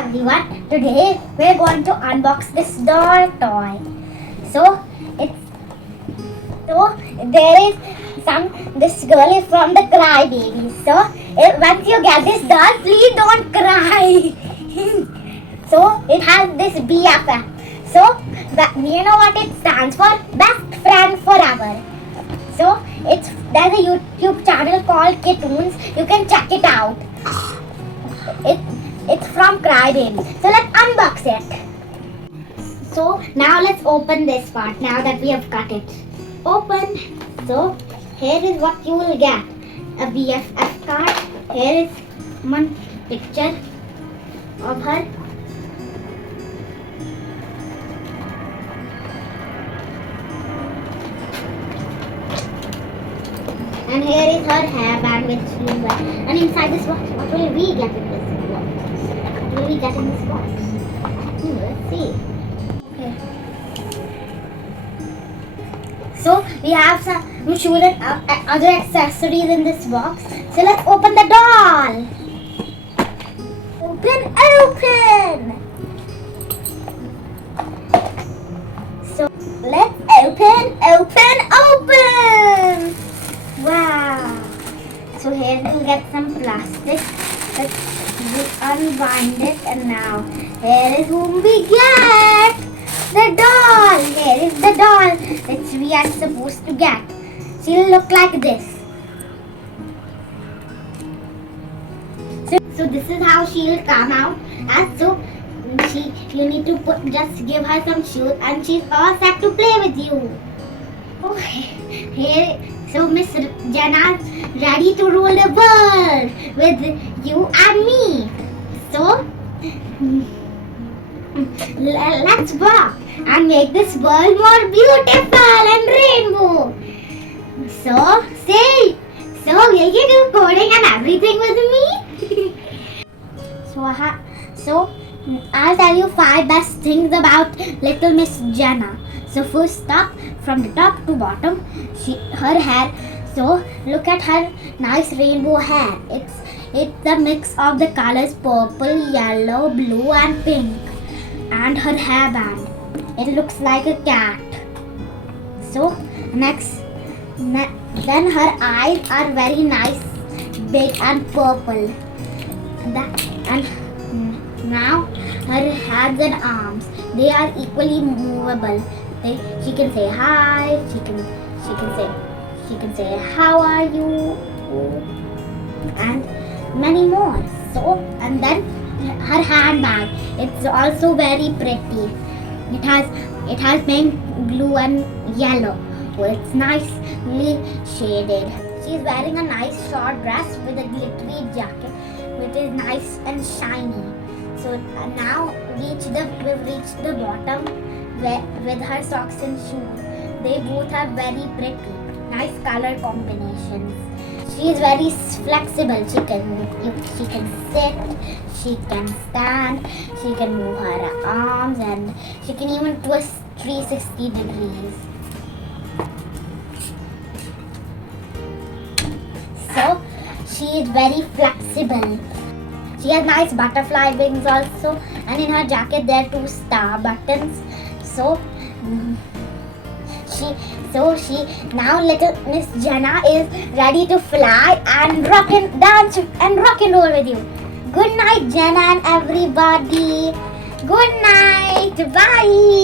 everyone, today we're going to unbox this doll toy. So there is this girl is from the Cry Babies. So once you get this doll, please don't cry. So it has this BFF. So you know what it stands for? Best Friend Forever. So there's a YouTube channel called Kittoons. You can check it out. It's from Cry Babies. So let's unbox it. So now let's open this part now that we have cut it. Open. So here is what you will get. A BFF card. Here is one picture of her. And here is her hairband which you wear. And inside this box, what will we get in this box? What will we get in this box? Let's see. Okay. So we have some shoes and other accessories in this box. So let's open the doll. Open! So let's open! Wow! So here we'll get some plastic. Let's unwind it, and now here is whom we get. The doll! Here is the doll which we are supposed to get. She'll look like this. So this is how she'll come out. And so you need to just give her some shoes, and she's all set to play with you. Okay. So Miss Jenna's ready to rule the world with you and me. So let's walk and make this world more beautiful and rainbow. So will you do coding and everything with me? So I'll tell you 5 best things about little Miss Jenna. So first up, from the top to bottom, her hair. So look at her nice rainbow hair. It's a mix of the colors purple, yellow, blue and pink. And her hairband. It looks like a cat. So then her eyes are very nice, big and purple. And now her hands and arms, they are equally movable. She can say hi. She can say how are you, and many more. So and then her handbag. It's also very pretty. It has pink, blue and yellow. So it's nicely shaded. She's wearing a nice short dress with a glittery jacket, which is nice and shiny. So now we've reached the bottom with her socks and shoes. They both are very pretty, nice color combinations. She is very flexible. She can sit, she can stand, she can move her arms, and she can even twist 360 degrees. So she is very flexible. She has nice butterfly wings also, and in her jacket there are 2 star buttons. Now little Miss Jenna is ready to fly and dance and rock and roll with you. Good night, Jenna and everybody. Good night. Bye.